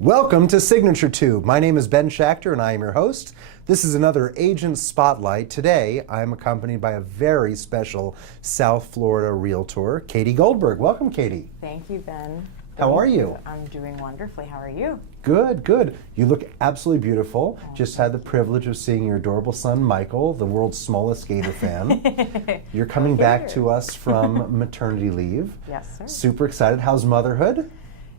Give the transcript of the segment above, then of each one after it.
Welcome to Signature Tube. My name is Ben Schachter and I am your host. This is another Agent Spotlight. Today I am accompanied by a very special South Florida realtor, Kaplan Goldberg. Welcome, Katie. Thank you, Ben. How are you? I'm doing wonderfully. How are you? Good, good. You look absolutely beautiful. Just had the privilege of seeing your adorable son, Michael, the world's smallest gator fan. You're coming back to us from maternity leave. Yes, sir. Super excited. How's motherhood?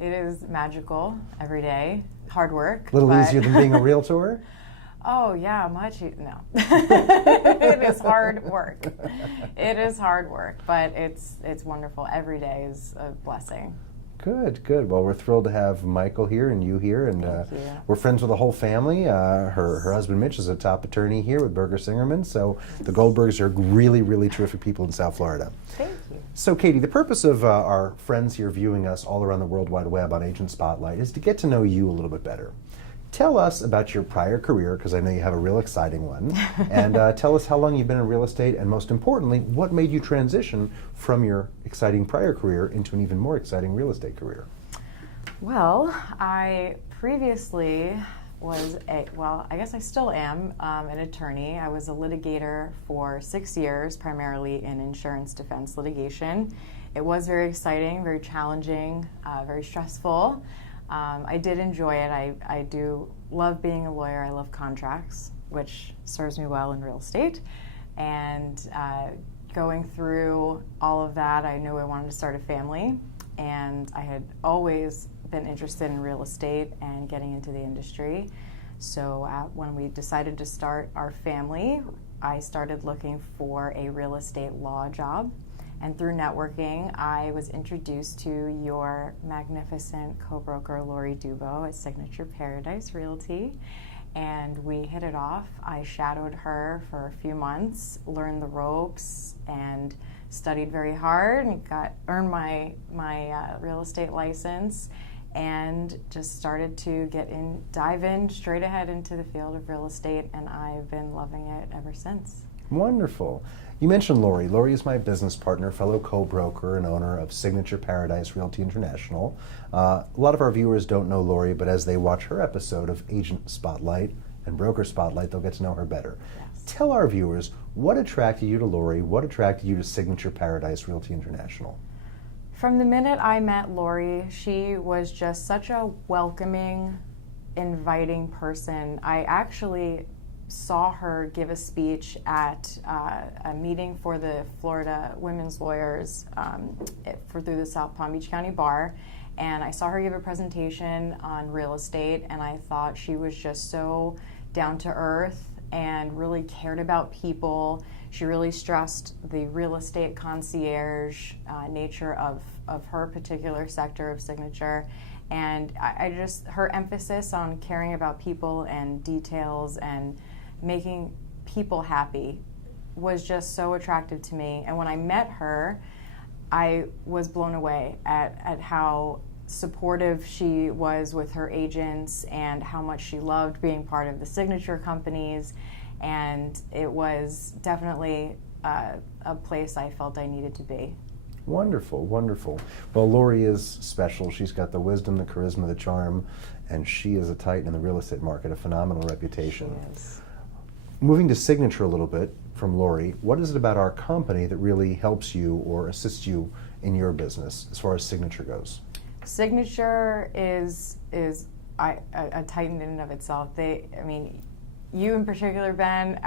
It is magical every day. Hard work. A little easier than being a realtor? Oh, yeah, no. It is hard work. It is hard work, but it's wonderful. Every day is a blessing. Good, good. Well, we're thrilled to have Michael here and you here, and we're friends with the whole family. Her husband Mitch is a top attorney here with Berger Singerman, so the Goldbergs are really, really terrific people in South Florida. Thank you. So, Katie, the purpose of our friends here viewing us all around the World Wide Web on Agent Spotlight is to get to know you a little bit better. Tell us about your prior career, because I know you have a real exciting one, and tell us how long you've been in real estate, and most importantly, what made you transition from your exciting prior career into an even more exciting real estate career? Well, I previously was I guess I still am an attorney. I was a litigator for 6 years, primarily in insurance defense litigation. It was very exciting, very challenging, very stressful. I did enjoy it. I do love being a lawyer. I love contracts, which serves me well in real estate. And going through all of that, I knew I wanted to start a family. And I had always been interested in real estate and getting into the industry. So when we decided to start our family, I started looking for a real estate law job. And through networking, I was introduced to your magnificent co-broker, Laurie at Signature Paradise Realty. And we hit it off. I shadowed her for a few months, learned the ropes, and studied very hard and earned my real estate license, and just started to dive in straight ahead into the field of real estate, and I've been loving it ever since. Wonderful. You mentioned Laurie. Laurie is my business partner, fellow co-broker and owner of Signature Paradise Realty International. A lot of our viewers don't know Laurie, but as they watch her episode of Agent Spotlight and Broker Spotlight, they'll get to know her better. Yes. Tell our viewers, what attracted you to Laurie? What attracted you to Signature Paradise Realty International? From the minute I met Laurie, she was just such a welcoming, inviting person. I actually saw her give a speech at a meeting for the Florida women's lawyers through the South Palm Beach County Bar, and I saw her give a presentation on real estate, and I thought she was just so down to earth and really cared about people. She really stressed the real estate concierge nature of her particular sector of Signature. And her emphasis on caring about people and details and making people happy was just so attractive to me. And when I met her, I was blown away at how supportive she was with her agents and how much she loved being part of the Signature companies. And it was definitely a place I felt I needed to be. Wonderful, wonderful. Well, Laurie is special. She's got the wisdom, the charisma, the charm, and she is a titan in the real estate market, a phenomenal reputation. She is. Moving to Signature a little bit from Laurie, what is it about our company that really helps you or assists you in your business as far as Signature goes? Signature is a titan in and of itself. You in particular, Ben,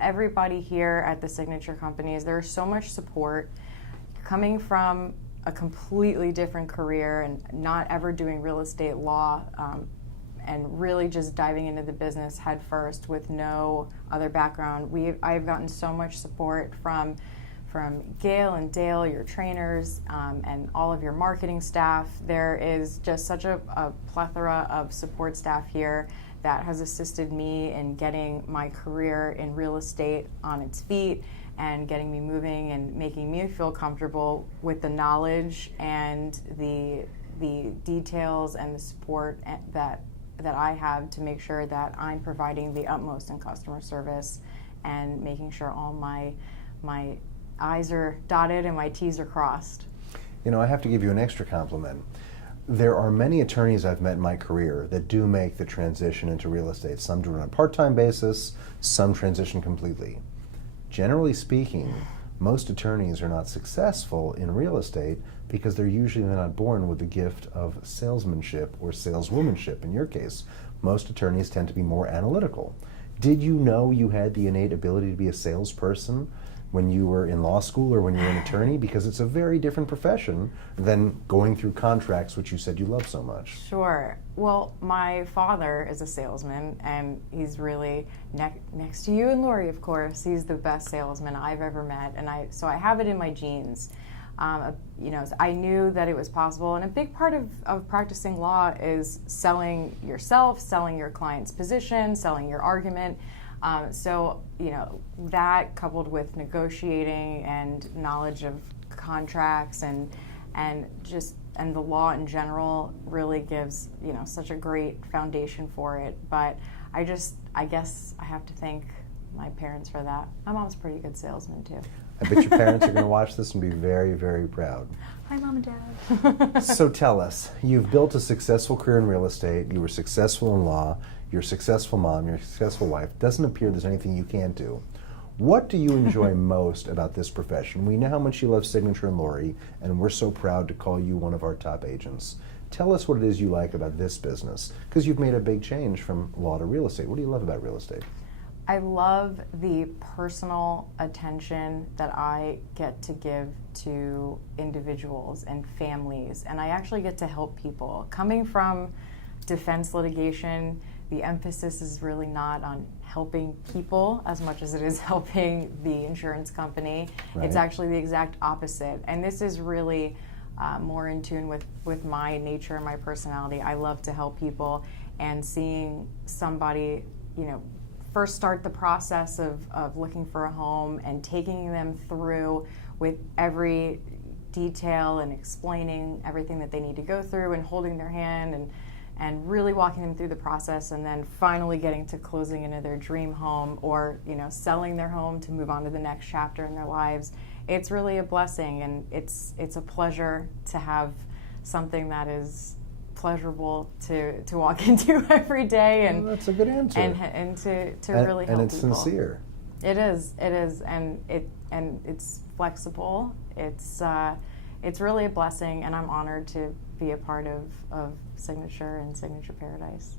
everybody here at the Signature companies, there's so much support. Coming from a completely different career and not ever doing real estate law, and really just diving into the business head first with no other background, I've gotten so much support from Gail and Dale, your trainers, and all of your marketing staff. There is just such a plethora of support staff here that has assisted me in getting my career in real estate on its feet and getting me moving and making me feel comfortable with the knowledge and the details and the support that I have to make sure that I'm providing the utmost in customer service and making sure all my I's are dotted and my T's are crossed. You know, I have to give you an extra compliment. There are many attorneys I've met in my career that do make the transition into real estate. Some do it on a part-time basis, some transition completely. Generally speaking, most attorneys are not successful in real estate because they're usually not born with the gift of salesmanship or saleswomanship. In your case, most attorneys tend to be more analytical. Did you know you had the innate ability to be a salesperson when you were in law school or when you were an attorney? Because it's a very different profession than going through contracts, which you said you love so much. Sure. Well, my father is a salesman, and he's really next to you and Laurie, of course. He's the best salesman I've ever met, and so I have it in my genes. I knew that it was possible, and a big part of practicing law is selling yourself, selling your client's position, selling your argument. That coupled with negotiating and knowledge of contracts and the law in general really gives, such a great foundation for it. But I guess I have to thank my parents for that. My mom's a pretty good salesman too. I bet your parents are going to watch this and be very, very proud. Hi, Mom and Dad. So tell us, you've built a successful career in real estate, you were successful in law, you're a successful mom, you're a successful wife. Doesn't appear there's anything you can't do. What do you enjoy most about this profession? We know how much you love Signature and Laurie, and we're so proud to call you one of our top agents. Tell us what it is you like about this business, because you've made a big change from law to real estate. What do you love about real estate? I love the personal attention that I get to give to individuals and families, and I actually get to help people. Coming from defense litigation, the emphasis is really not on helping people as much as it is helping the insurance company. Right. It's actually the exact opposite, and this is really more in tune with my nature and my personality. I love to help people, and seeing somebody, first start the process of looking for a home and taking them through with every detail and explaining everything that they need to go through and holding their hand and really walking them through the process, and then finally getting to closing into their dream home or selling their home to move on to the next chapter in their lives. It's really a blessing, and it's a pleasure to have something that is pleasurable to walk into every day, and that's a good answer. And to really help people. And it's sincere. It is, and it's flexible. It's really a blessing, and I'm honored to be a part of Signature and Signature Paradise.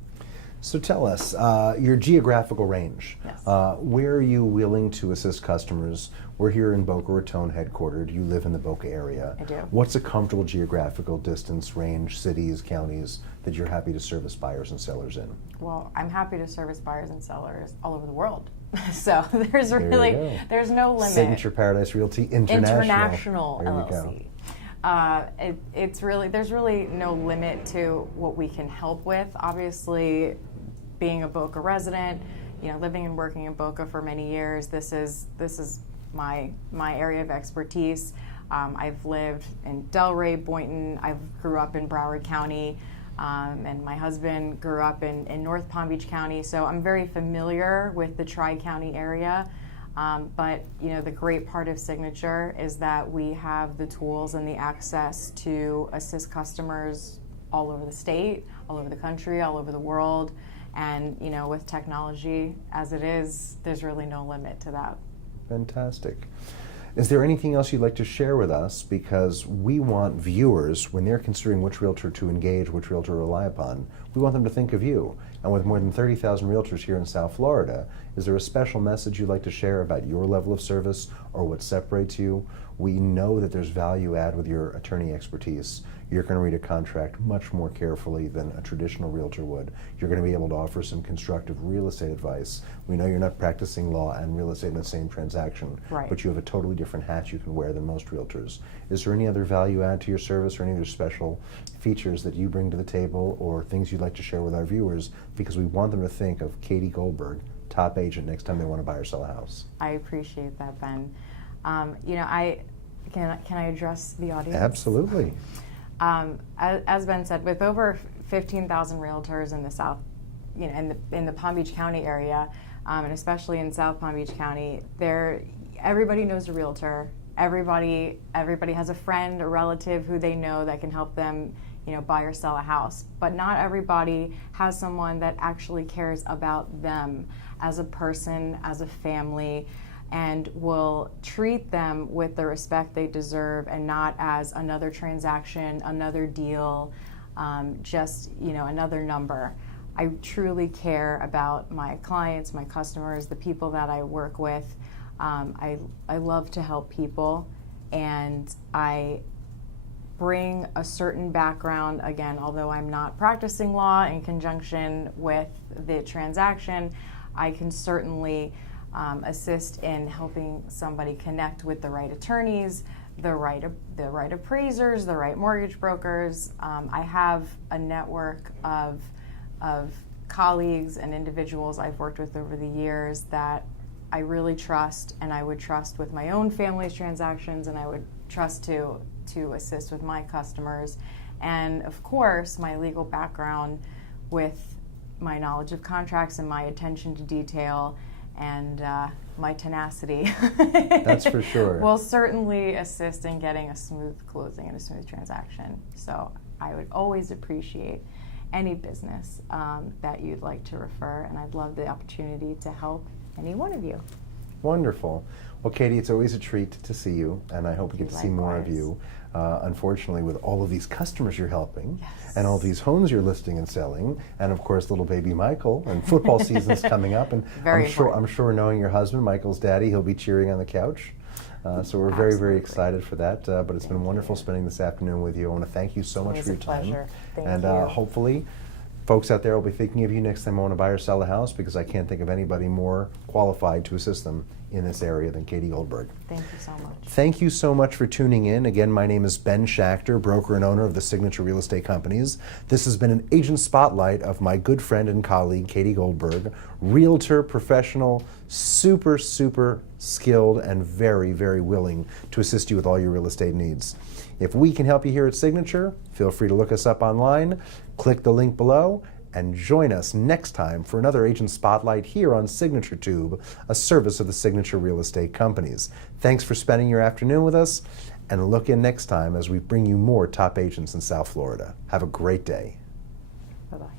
So tell us, your geographical range. Yes. Where are you willing to assist customers? We're here in Boca Raton headquartered. You live in the Boca area. I do. What's a comfortable geographical distance, range, cities, counties that you're happy to service buyers and sellers in? Well, I'm happy to service buyers and sellers all over the world. So there's no limit. Signature Paradise Realty International. There LLC. There's really no limit to what we can help with. Obviously, being a Boca resident, living and working in Boca for many years, this is my area of expertise. I've lived in Delray, Boynton. I grew up in Broward County, and my husband grew up in North Palm Beach County. So I'm very familiar with the Tri-County area. But the great part of Signature is that we have the tools and the access to assist customers all over the state, all over the country, all over the world. And with technology as it is, there's really no limit to that. Fantastic. Is there anything else you'd like to share with us? Because we want viewers, when they're considering which realtor to engage, which realtor to rely upon, we want them to think of you. And with more than 30,000 realtors here in South Florida, is there a special message you'd like to share about your level of service or what separates you? We know that there's value add with your attorney expertise. You're going to read a contract much more carefully than a traditional realtor would. You're going to be able to offer some constructive real estate advice. We know you're not practicing law and real estate in the same transaction, right, but you have a totally different hat you can wear than most realtors. Is there any other value add to your service or any other special features that you bring to the table or things you'd like to share with our viewers? Because we want them to think of Katie Goldberg, top agent, next time they want to buy or sell a house. I appreciate that, Ben. Can I address the audience? Absolutely. As Ben said, with over 15,000 realtors in the South, in the Palm Beach County area, and especially in South Palm Beach County, everybody knows a realtor. Everybody has a friend, a relative who they know that can help them, buy or sell a house. But not everybody has someone that actually cares about them as a person, as a family, and will treat them with the respect they deserve and not as another transaction, another deal, just another number. I truly care about my clients, my customers, the people that I work with. I love to help people, and I bring a certain background, again, although I'm not practicing law in conjunction with the transaction, I can certainly assist in helping somebody connect with the right attorneys, the right appraisers, the right mortgage brokers. I have a network of colleagues and individuals I've worked with over the years that I really trust, and I would trust with my own family's transactions, and I would trust to assist with my customers. And of course, my legal background with my knowledge of contracts and my attention to detail and my tenacity. That's for sure. Will certainly assist in getting a smooth closing and a smooth transaction. So I would always appreciate any business that you'd like to refer, and I'd love the opportunity to help any one of you. Wonderful. Well, Katie, it's always a treat to see you, and I hope we get to see more of you. Unfortunately, with all of these customers you're helping, Yes. and all these homes you're listing and selling, and of course, little baby Michael, and football season's coming up, and Very I'm sure knowing your husband, Michael's daddy, he'll be cheering on the couch. So we're very, very Absolutely. excited for that. But it's been wonderful spending this afternoon with you. I want to thank you so much for your time. It's a pleasure. Thank And you. hopefully, folks out there will be thinking of you next time I want to buy or sell a house, because I can't think of anybody more qualified to assist them in this area than Katie Goldberg. Thank you so much. Thank you so much for tuning in. Again, my name is Ben Schachter, broker and owner of the Signature Real Estate Companies. This has been an agent spotlight of my good friend and colleague, Katie Goldberg, realtor, professional, super, super skilled, and very, very willing to assist you with all your real estate needs. If we can help you here at Signature, feel free to look us up online, click the link below, and join us next time for another Agent Spotlight here on Signature Tube, a service of the Signature Real Estate Companies. Thanks for spending your afternoon with us, and look in next time as we bring you more top agents in South Florida. Have a great day. Bye-bye.